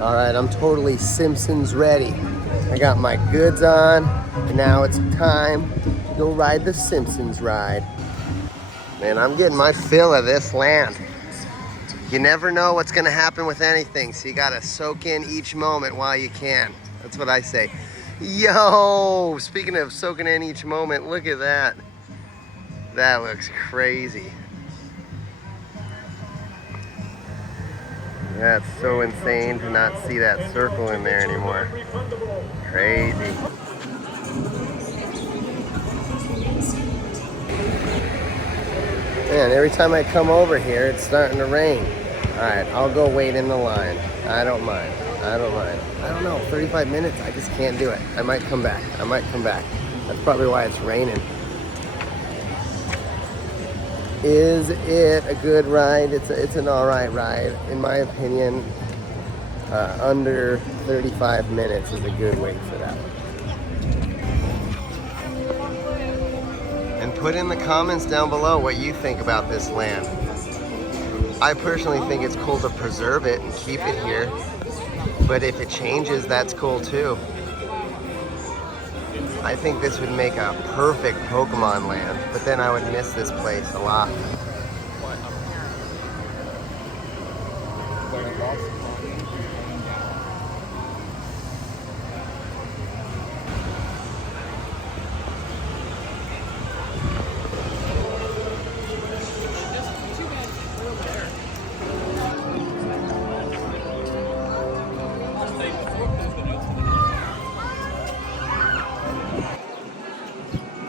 All right, I'm totally Simpsons ready. I got my goods on, and now it's time to go ride the Simpsons ride. Man, I'm getting my fill of this land. You never know what's gonna happen with anything, so you gotta soak in each moment while you can. That's what I say. Yo, speaking of soaking in each moment, look at that. That looks crazy. That's so insane to not see that circle in there anymore. Crazy. Man, every time I come over here, it's starting to rain. All right, I'll go wait in the line. I don't mind. I don't know, 35 minutes, I just can't do it. I might come back. That's probably why it's raining. Is it a good ride? It's an all right ride. In my opinion, under 35 minutes is a good wait for that one. And put in the comments down below what you think about this land. I personally think it's cool to preserve it and keep it here. But if it changes, that's cool too. I think this would make a perfect Pokemon land, but then I would miss this place a lot.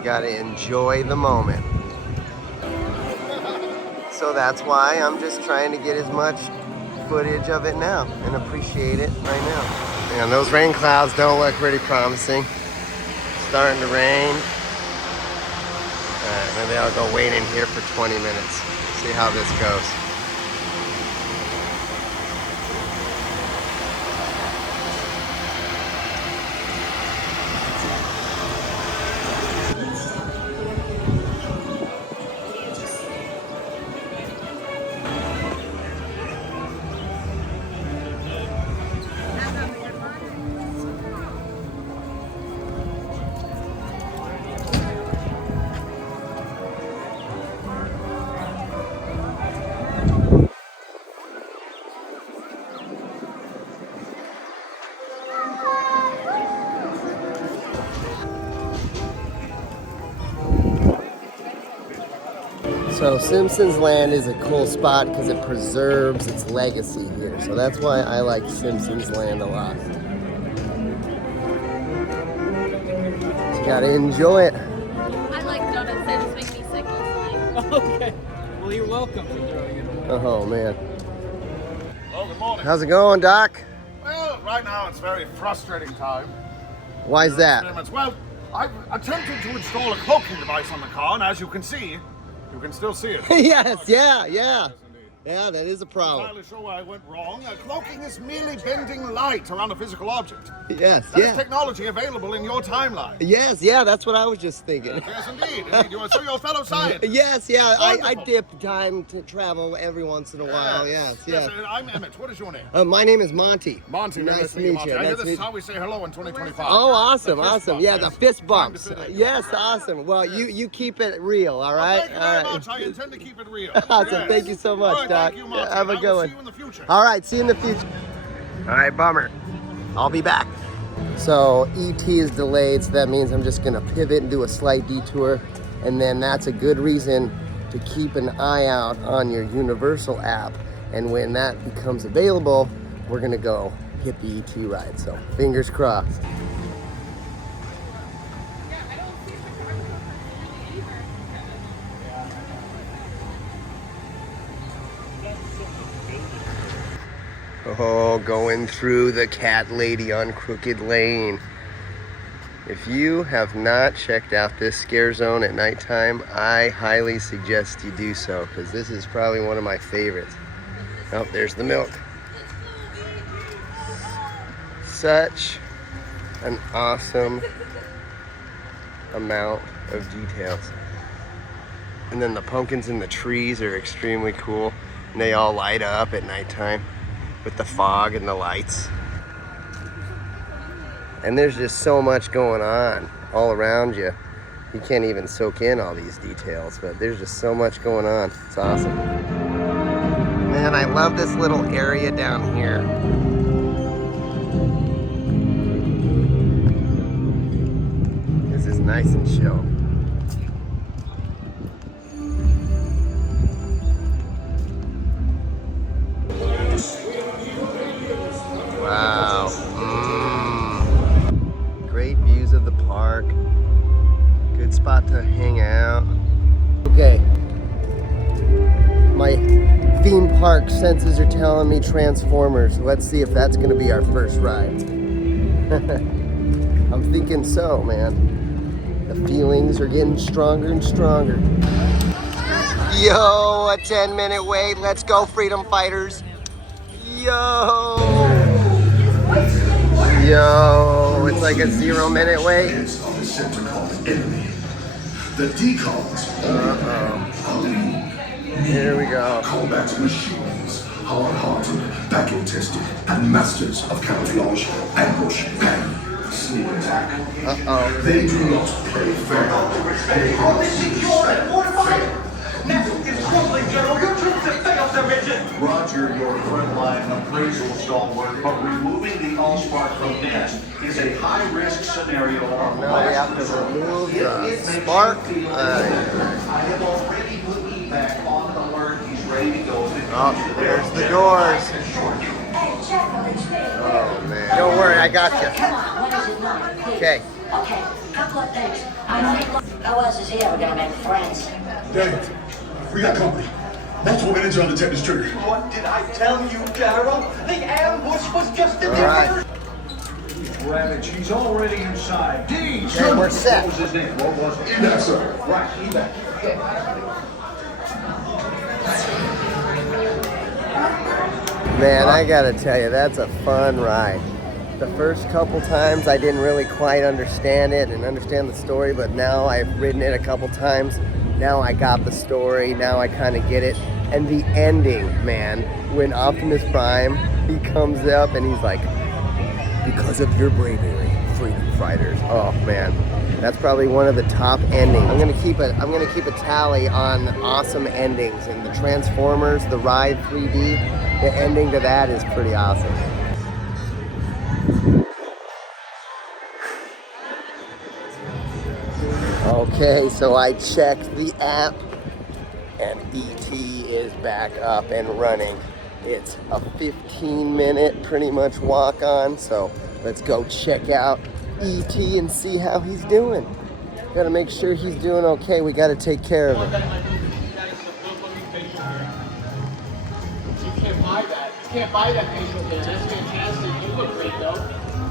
Gotta enjoy the moment. So that's why I'm just trying to get as much footage of it now and appreciate it right now. And those rain clouds don't look pretty promising. Starting to rain. Alright, maybe I'll go wait in here for 20 minutes. See how this goes. So Simpsons Land is a cool spot because it preserves its legacy here. So that's why I like Simpsons Land a lot. So you gotta enjoy it. I like donuts, they just make me sick easily. Okay. Well, you're welcome for throwing it away. Oh man. Well, good morning. How's it going, Doc? Well, right now it's a very frustrating time. Why's that? Experiments. Well, I've attempted to install a cloaking device on the car, and as you can see, you can still see it. Yes, yeah. Yes, indeed. Yeah, that is a I'm problem. entirely sure where I went wrong. Cloaking is merely bending light around a physical object. Yes, That is yeah. technology available in your timeline. Yes, yeah, that's what I was just thinking. Yes, indeed. Indeed. So you're a fellow scientist. Yes, yeah, I Wonderful. dip time to travel every once in a while. Yes, Yes, yeah. and I'm Emmett. What is your name? My name is Monty. Monty. Nice to meet Monty. you. I hear Nice this to is meet how we say hello in 2025. Oh, awesome, The fist awesome. bump, Yeah, yes. the fist Time to bumps. fit in. Yes, awesome. Well, you keep it real, all right? Thank you very much. I intend to keep it real. Awesome. Yes. Thank you so much, All right, Doc. thank you, Monty. Have a I good will one. see you in the future. All right, see you in the future. All right, bummer. I'll be back. So ET is delayed, so that means I'm just gonna pivot and do a slight detour, and then that's a good reason to keep an eye out on your Universal app, and when that becomes available, we're gonna go hit the ET ride, so fingers crossed. Oh, going through the cat lady on Crooked Lane. If you have not checked out this scare zone at nighttime, I highly suggest you do so, because this is probably one of my favorites. Oh, there's the milk. Such an awesome amount of details. And then the pumpkins in the trees are extremely cool, and they all light up at nighttime. with the fog and the lights. And there's just so much going on all around you. You can't even soak in all these details, but there's just so much going on. It's awesome. Man, I love this little area down here. This is nice and chill. Wow. Great views of the park. Good spot to hang out. Okay. My theme park senses are telling me Transformers. Let's see if that's going to be our first ride. I'm thinking so, man. The feelings are getting stronger and stronger. Yo, a 10-minute wait. Let's go, freedom fighters. Yo! Yo, it's like a 0-minute wait. The decals. Here we go. Combat machines, hard-hearted, battle-tested, and masters of camouflage, ambush, and sneak attack. They do not play fair. They hardly fair. Roger, your frontline appraisal stalwart, but removing the Allspark from nest is a high-risk scenario on the Now we have to remove the spark. I have already put back on alert. He's ready to go. Oh, there's the doors. Oh, man. Don't worry, I got you. Okay. Okay, couple of things. How else is he ever gonna make friends? Dave, we got company. Multiple energy on detector's trigger. What did I tell you, Daryl? The ambush was just a All right. Ravage, he's already inside. D, Okay, we're set. What was his name? What was it? Yes, sir. Right, evac. Man, I gotta tell you, that's a fun ride. The first couple times I didn't really quite understand it and understand the story, but now I've ridden it a couple times. Now I got the story, now I kind of get it. And the ending, man, when Optimus Prime, he comes up and he's like, because of your bravery, freedom fighters. Oh man, that's probably one of the top endings. I'm gonna keep a tally on awesome endings. And the Transformers, the ride 3D, the ending to that is pretty awesome. Okay, so I checked the app and ET is back up and running. It's a 15-minute pretty much walk on, so let's go check out ET and see how he's doing. Gotta make sure he's doing okay. We gotta take care of him. You can't buy that. You can't buy that facial hair. That's fantastic. You look great though.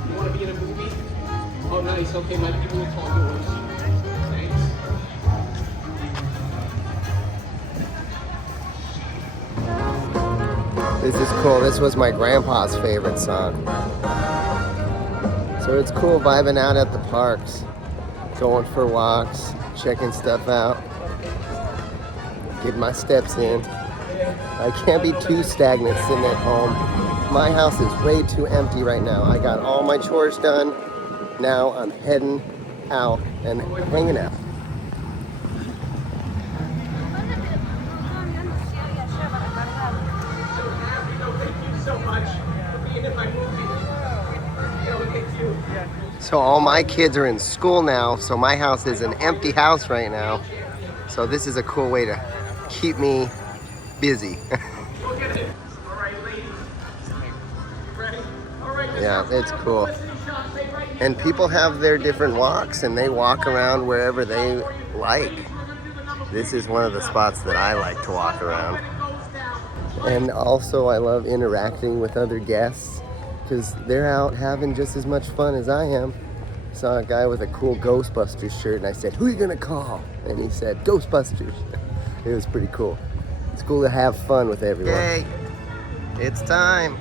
You want to be in a movie? Oh, nice. Okay, might give you a call yours. Thanks. This is cool. This was my grandpa's favorite song. So it's cool vibing out at the parks, going for walks, checking stuff out, getting my steps in. I can't be too stagnant sitting at home. My house is way too empty right now. I got all my chores done. Now I'm heading out and hanging out. So all my kids are in school now, so my house is an empty house right now. So this is a cool way to keep me busy. Yeah, it's cool. And people have their different walks and they walk around wherever they like. This is one of the spots that I like to walk around. And also I love interacting with other guests because they're out having just as much fun as I am. Saw a guy with a cool Ghostbusters shirt and I said, "Who are you gonna call?" And he said, "Ghostbusters." It was pretty cool. It's cool to have fun with everyone. Okay, it's time.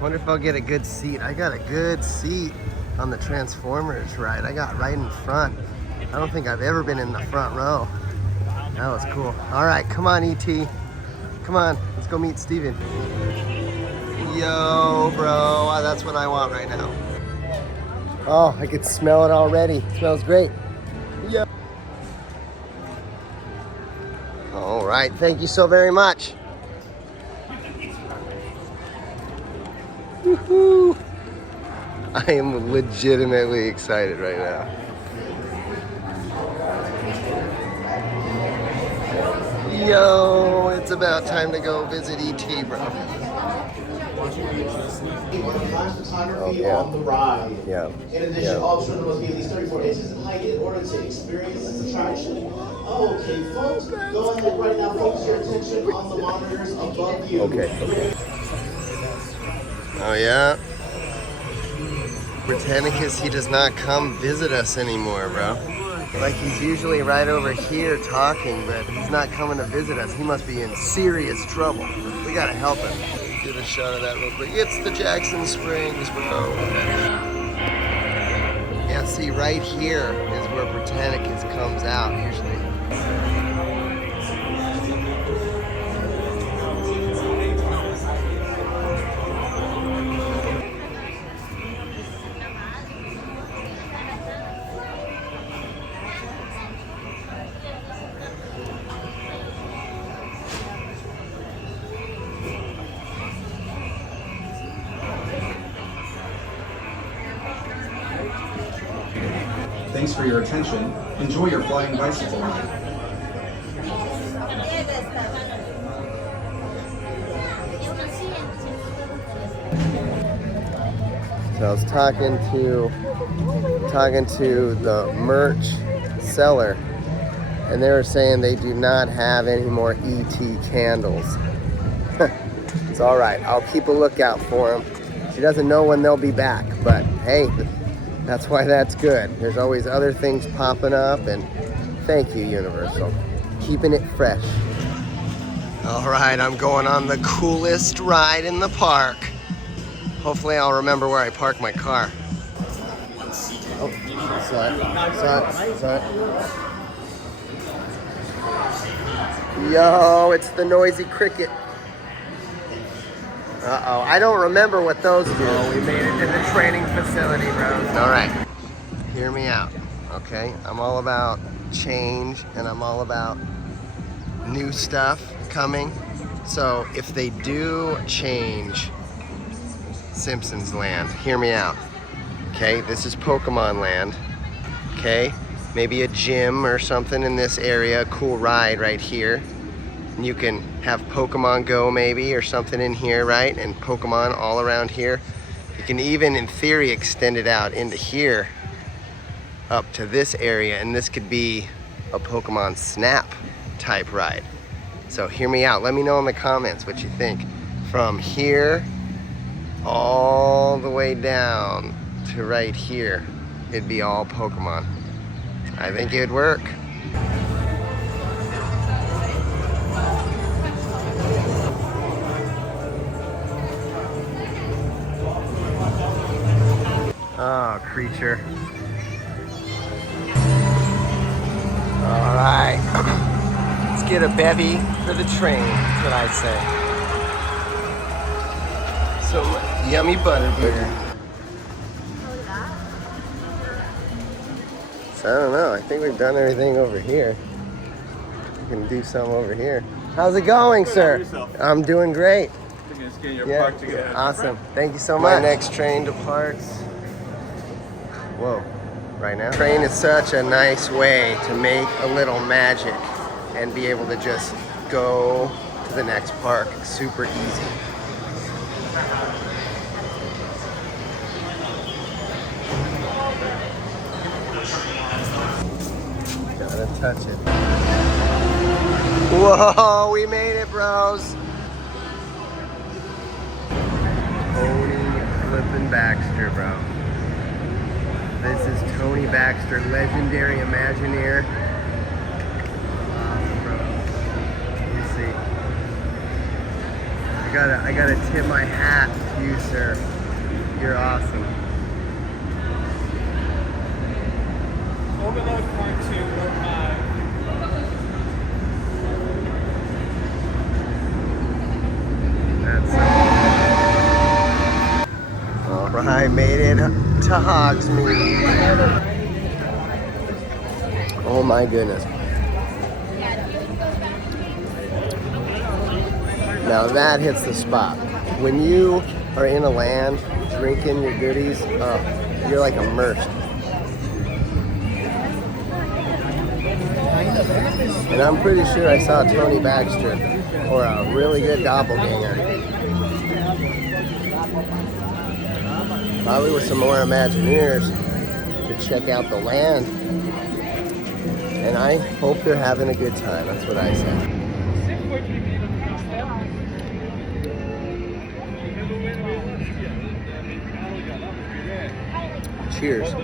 Wonder if I'll get a good seat. I got a good seat on the Transformers ride. I got right in front. I don't think I've ever been in the front row. That was cool. All right, come on, ET. Come on, let's go meet Steven. Yo, bro, that's what I want right now. Oh, I can smell it already. It smells great. Yo. All right, thank you so very much. Woohoo! I am legitimately excited right now. Yo, it's about time to go visit ET, bro. Flash photography yeah. on the ride. Yeah. In addition, all children must be at least 34 inches in height in order to experience this attraction. Okay, folks, go ahead right now. Focus your attention on the monitors above you. Okay. Oh yeah. Britannicus, he does not come visit us anymore, bro. Like he's usually right over here talking, but he's not coming to visit us. He must be in serious trouble. We gotta help him. Get a shot of that real quick. It's the Jackson Springs, bro. Yeah, see, right here is where Britannicus comes out usually. Thanks for your attention. Enjoy your flying bicycle ride. So I was talking to the merch seller, and they were saying they do not have any more ET candles. It's all right. I'll keep a lookout for them. She doesn't know when they'll be back, but hey, that's why that's good. There's always other things popping up, and thank you, Universal. Keeping it fresh. All right, I'm going on the coolest ride in the park. Hopefully I'll remember where I park my car. Oh, sorry. Yo, it's the noisy cricket. Uh-oh, I don't remember what those do. Oh, we made it to the training facility, bro. All right, hear me out, okay? I'm all about change, and I'm all about new stuff coming. So if they do change Simpsons Land, hear me out, okay? This is Pokemon Land, okay? Maybe a gym or something in this area, a cool ride right here. And you can have Pokemon Go maybe or something in here, right? And Pokemon all around here. You can even, in theory, extend it out into here up to this area, and this could be a Pokemon Snap type ride. So hear me out. Let me know in the comments what you think. From here all the way down to right here, it'd be all Pokemon. I think it would work. Oh, creature. All right. Let's get a bevy for the train, that's what I say. So, yummy butterbeer. So, I don't know. I think we've done everything over here. We can do some over here. How's it going, sir? I'm doing great. Just getting your park together. Awesome. Thank you so much. My next train departs. Whoa, right now? Train is such a nice way to make a little magic and be able to just go to the next park super easy. Gotta touch it. Whoa, we made it, bros. Tony flippin' Baxter, bro. This is Tony Baxter, legendary Imagineer. Awesome, bro. Let me see. I gotta tip my hat to you, sir. You're awesome. Overload Part 2, Part 5. All right, made it to Hogsmeade. Oh my goodness. Now that hits the spot. When you are in a land drinking your goodies, you're like immersed. And I'm pretty sure I saw Tony Baxter or a really good doppelganger. Probably with some more Imagineers to check out the land. And I hope they're having a good time. That's what I say. Cheers.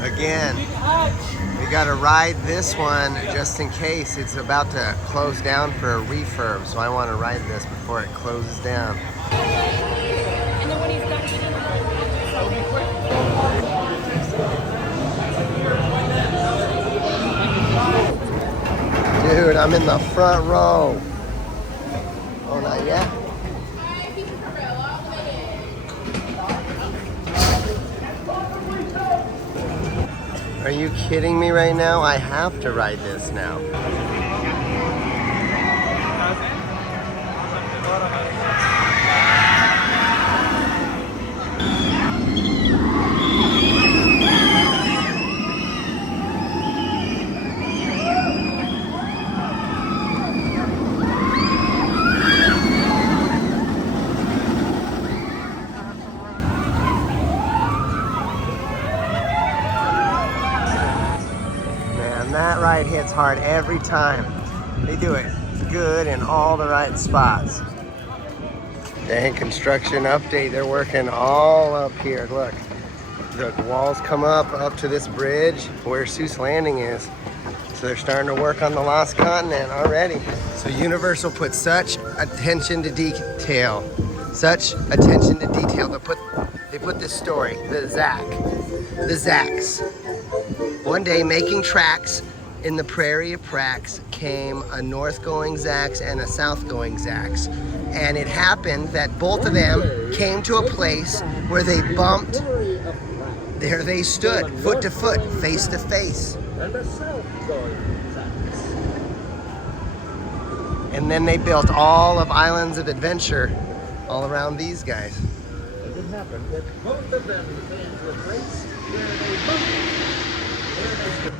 Again, we gotta ride this one just in case it's about to close down for a refurb. So I want to ride this before it closes down. Dude, I'm in the front row. Oh, not yet? Are you kidding me right now? I have to ride this now. That ride hits hard every time. They do it good in all the right spots. Dang, construction update. They're working all up here. Look, the walls come up to this bridge where Seuss Landing is. So they're starting to work on the Lost Continent already. So Universal put such attention to detail. Such attention to detail. They put this story, the Zacks. One day, making tracks in the prairie of Prax came a north-going Zacks and a south-going Zacks. And it happened that both of them came to a place where they bumped. There they stood, foot to foot, face to face. And then they built all of Islands of Adventure all around these guys. It happened that both of them came to a place where they bumped.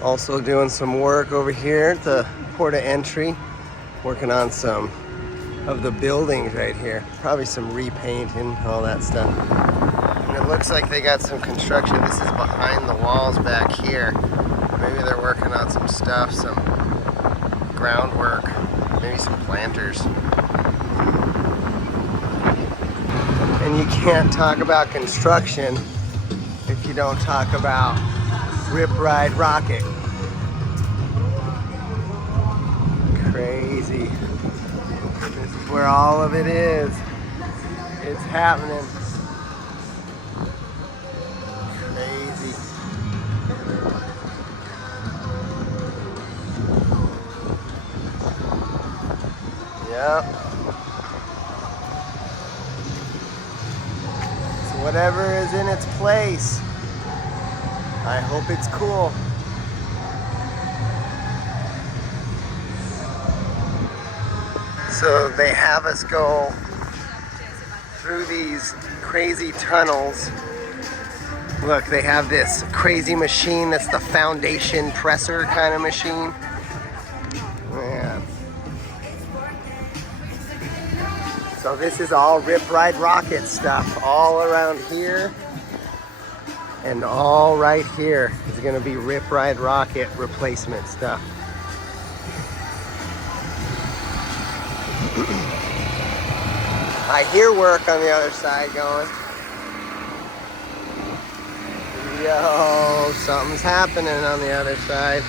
Also doing some work over here at the port of entry, working on some of the buildings right here. Probably some repainting, all that stuff. And it looks like they got some construction. This is behind the walls back here. Maybe they're working on some stuff, some groundwork, maybe some planters. And you can't talk about construction if you don't talk about Rip Ride Rockit. Crazy. This is where all of it is. It's happening. Crazy. Yep. So whatever is in its place, I hope it's cool. So they have us go through these crazy tunnels. Look, they have this crazy machine that's the foundation presser kind of machine. Man. So this is all Rip Ride Rockit stuff all around here. And all right here is gonna be Rip Ride Rockit replacement stuff. I hear work on the other side going. Yo, something's happening on the other side.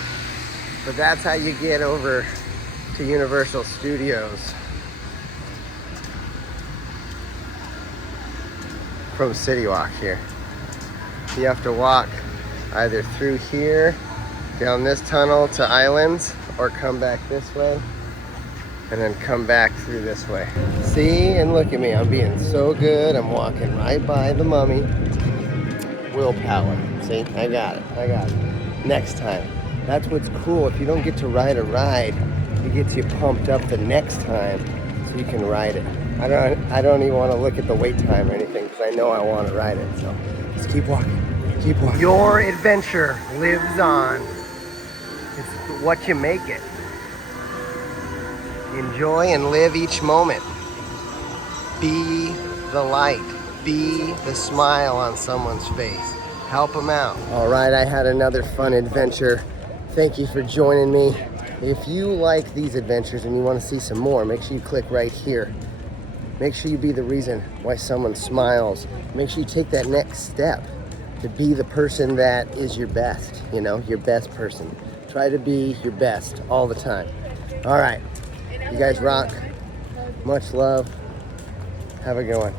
But that's how you get over to Universal Studios. from City Walk here. You have to walk either through here, down this tunnel to Islands, or come back this way, and then come back through this way. See, and look at me, I'm being so good. I'm walking right by the mummy. Willpower, see, I got it. Next time. That's what's cool. If you don't get to ride a ride, it gets you pumped up the next time so you can ride it. I don't even want to look at the wait time or anything because I know I want to ride it. So just keep walking. Keep walking. Your adventure lives on. It's what you make it. Enjoy and live each moment. Be the light. Be the smile on someone's face. Help them out. All right, I had another fun adventure. Thank you for joining me. If you like these adventures and you want to see some more, make sure you click right here. Make sure you be the reason why someone smiles. Make sure you take that next step to be the person that is your best, you know, your best person. Try to be your best all the time. All right, you guys rock. Much love. Have a good one.